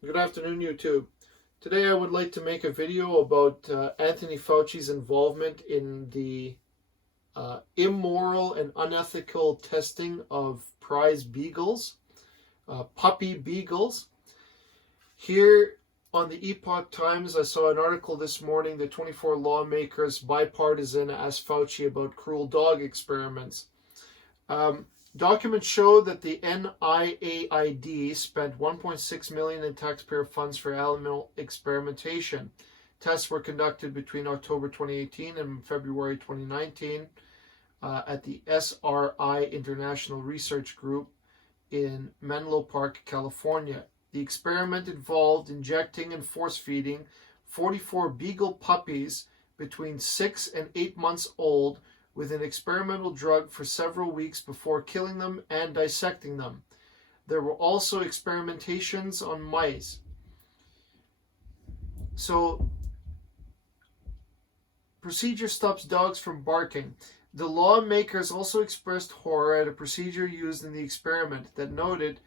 Good afternoon, YouTube. Today I would like to make a video about Anthony Fauci's involvement in the immoral and unethical testing of prize beagles, puppy beagles. Here on the Epoch Times, I saw an article this morning, the 24 lawmakers bipartisan asked Fauci about cruel dog experiments. Documents show that the NIAID spent $1.6 million in taxpayer funds for animal experimentation. Tests were conducted between October 2018 and February 2019 at the SRI International Research Group in Menlo Park, California. The experiment involved injecting and force-feeding 44 beagle puppies between 6 and 8 months old with an experimental drug for several weeks before killing them and dissecting them. There were also experimentations on mice. So, procedure stops dogs from barking. The lawmakers also expressed horror at a procedure used in the experiment that noted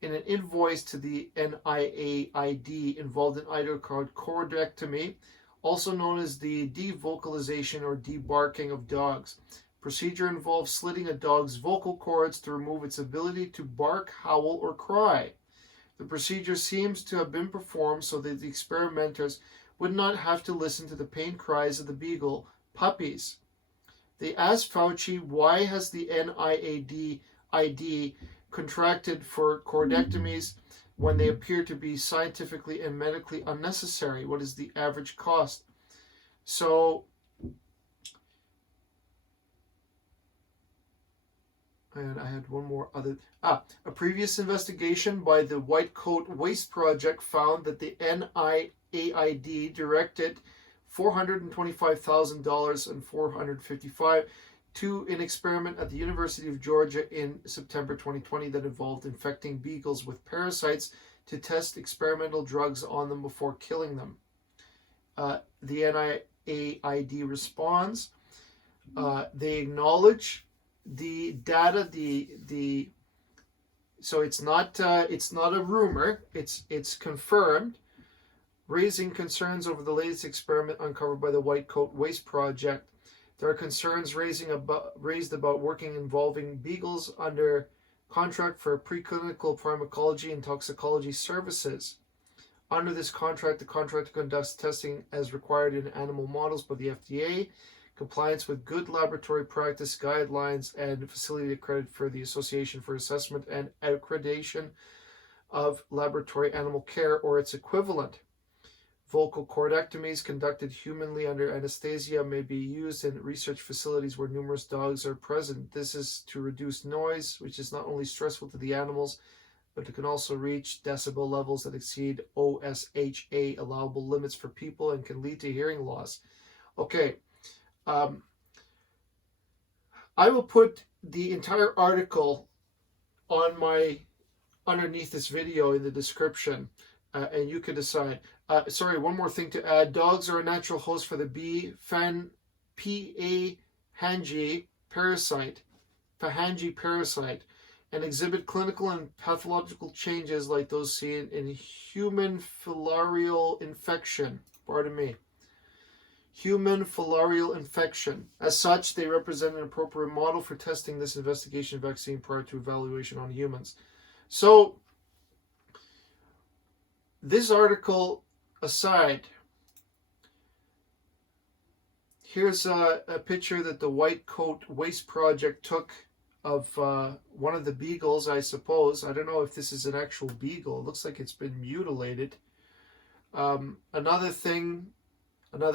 in an invoice to the NIAID involved an item called chordectomy, also known as the devocalization or debarking of dogs. Procedure involves slitting a dog's vocal cords to remove its ability to bark, howl, or cry. The procedure seems to have been performed so that the experimenters would not have to listen to the pain cries of the beagle puppies. They asked Fauci, why has the NIAID contracted for chordectomies when they appear to be scientifically and medically unnecessary? What is the average cost? So, and I had one more other. A previous investigation by the White Coat Waste Project found that the NIAID directed $425,000 and $455 to an experiment at the University of Georgia in September 2020 that involved infecting beagles with parasites to test experimental drugs on them before killing them. The NIAID responds. They acknowledge the data. So it's not a rumor. It's confirmed, raising concerns over the latest experiment uncovered by the White Coat Waste Project. There are concerns raised about working involving beagles under contract for preclinical pharmacology and toxicology services. Under this contract, the contractor conducts testing as required in animal models by the FDA, compliance with good laboratory practice guidelines, and facility accredited for the Association for Assessment and Accreditation of Laboratory Animal Care or its equivalent. Vocal chordectomies conducted humanly under anesthesia may be used in research facilities where numerous dogs are present. This is to reduce noise, which is not only stressful to the animals, but it can also reach decibel levels that exceed OSHA allowable limits for people and can lead to hearing loss. Okay, I will put the entire article on underneath this video in the description. And you can decide. Sorry, one more thing to add. Dogs are a natural host for the Phahangi parasite, and exhibit clinical and pathological changes like those seen in human filarial infection. Pardon me. Human filarial infection. As such, they represent an appropriate model for testing this investigation vaccine prior to evaluation on humans. So, this article aside, here's a picture that the White Coat Waste Project took of one of the beagles, I suppose. I don't know if this is an actual beagle. It looks like it's been mutilated. Another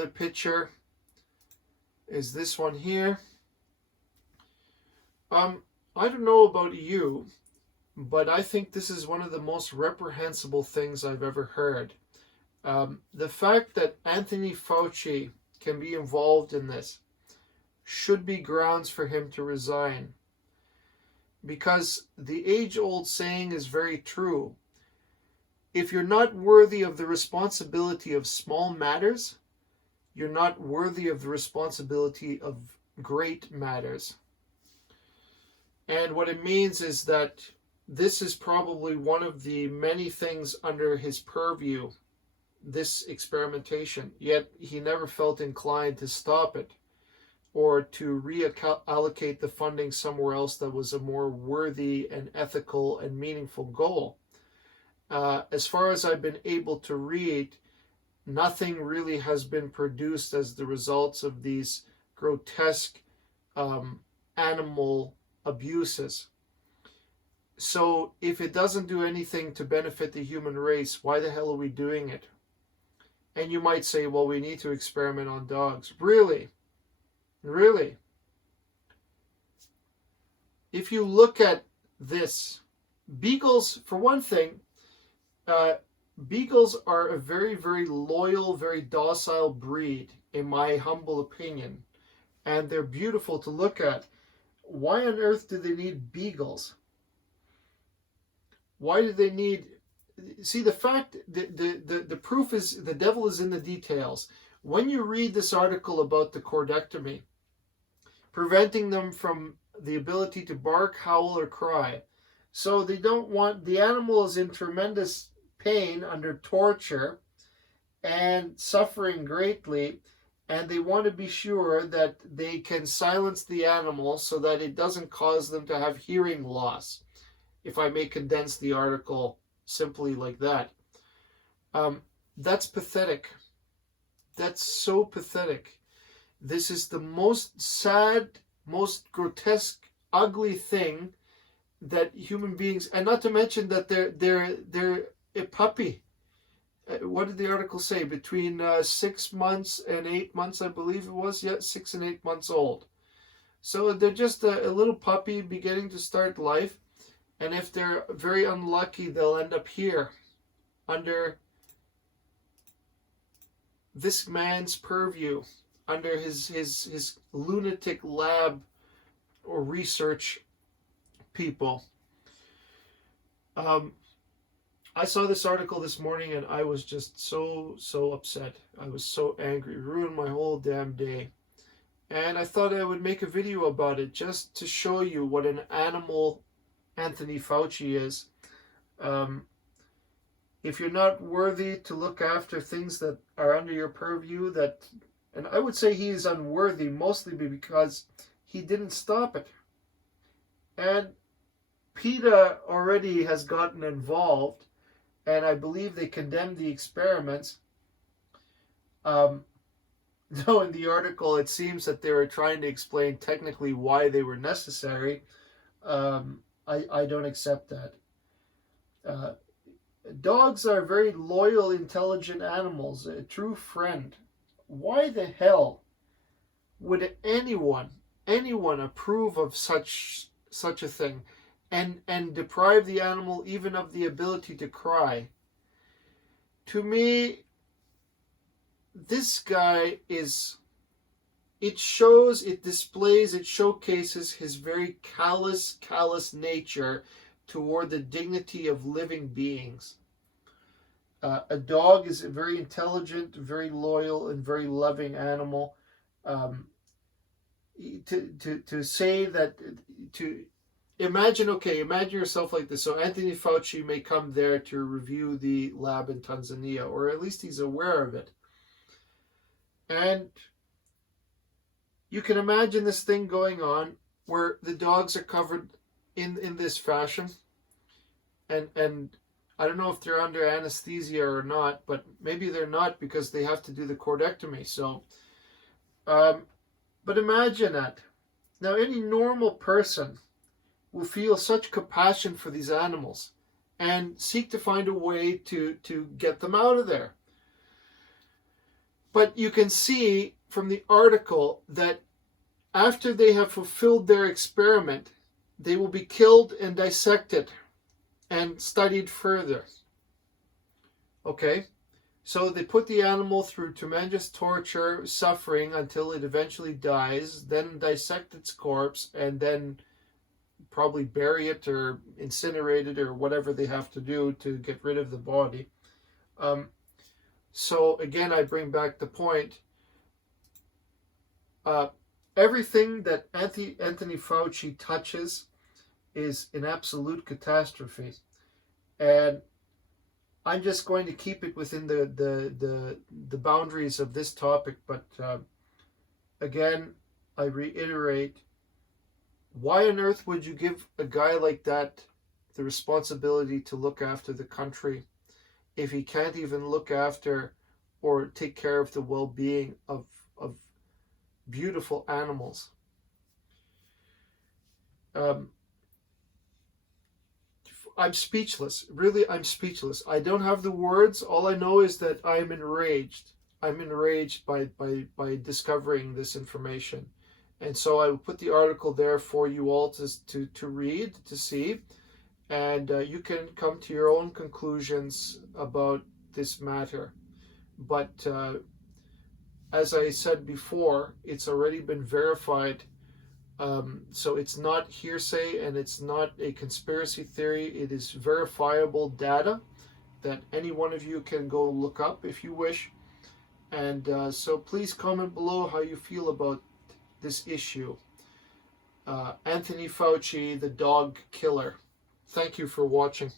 picture is this one here. I don't know about you, but I think this is one of the most reprehensible things I've ever heard. The fact that Anthony Fauci can be involved in this should be grounds for him to resign. Because the age-old saying is very true. If you're not worthy of the responsibility of small matters, you're not worthy of the responsibility of great matters. And what it means is that this is probably one of the many things under his purview, this experimentation, yet he never felt inclined to stop it or to reallocate the funding somewhere else that was a more worthy and ethical and meaningful goal. As far as I've been able to read, nothing really has been produced as the results of these grotesque animal abuses. So if it doesn't do anything to benefit the human race, why the hell are we doing it? And you might say, well, we need to experiment on dogs. Really? Really? If you look at this, beagles, for one thing, beagles are a very, very loyal, very docile breed, in my humble opinion. And they're beautiful to look at. Why on earth do they need beagles? Why do they need... See, the fact, the proof is, the devil is in the details. When you read this article about the cordectomy, preventing them from the ability to bark, howl, or cry. So they don't want... The animal is in tremendous pain under torture and suffering greatly, and they want to be sure that they can silence the animal so that it doesn't cause them to have hearing loss, if I may condense the article simply like that. That's pathetic. That's so pathetic. This is the most sad, most grotesque, ugly thing that human beings, and not to mention that they're a puppy. What did the article say? Between 6 months and 8 months, I believe it was. Yeah, 6 and 8 months old. So they're just a little puppy beginning to start life. And if they're very unlucky, they'll end up here under this man's purview, under his lunatic lab or research people. I saw this article this morning and I was just so upset. I was so angry. It ruined my whole damn day. And I thought I would make a video about it just to show you what an animal Anthony Fauci is. If you're not worthy to look after things that are under your purview, and I would say he is unworthy mostly because he didn't stop it. And PETA already has gotten involved, and I believe they condemned the experiments. Though in the article it seems that they were trying to explain technically why they were necessary. I don't accept that. Dogs are very loyal, intelligent animals, a true friend. Why the hell would anyone approve of such a thing and deprive the animal even of the ability to cry? To me, this guy is... It displays, it showcases his very callous nature toward the dignity of living beings. A dog is a very intelligent, very loyal, and very loving animal. To say that, to imagine yourself like this. So Anthony Fauci may come there to review the lab in Tanzania, or at least he's aware of it. And you can imagine this thing going on where the dogs are covered in this fashion. And I don't know if they're under anesthesia or not, but maybe they're not because they have to do the cordectomy. So, but imagine that. Now, any normal person will feel such compassion for these animals and seek to find a way to get them out of there. But you can see from the article that after they have fulfilled their experiment, they will be killed and dissected and studied further. Okay? So they put the animal through tremendous torture, suffering until it eventually dies, then dissect its corpse, and then probably bury it or incinerate it or whatever they have to do to get rid of the body. So again, I bring back the point. Everything that Anthony Fauci touches is an absolute catastrophe. And I'm just going to keep it within the boundaries of this topic. But again, I reiterate, why on earth would you give a guy like that the responsibility to look after the country if he can't even look after or take care of the well-being of beautiful animals? I'm speechless. Really, I'm speechless. I don't have the words. All I know is that I'm enraged. I'm enraged by discovering this information. And so I will put the article there for you all to read, to see. And you can come to your own conclusions about this matter. But as I said before, it's already been verified. So it's not hearsay and it's not a conspiracy theory. It is verifiable data that any one of you can go look up if you wish. And so please comment below how you feel about this issue. Anthony Fauci, the dog killer. Thank you for watching.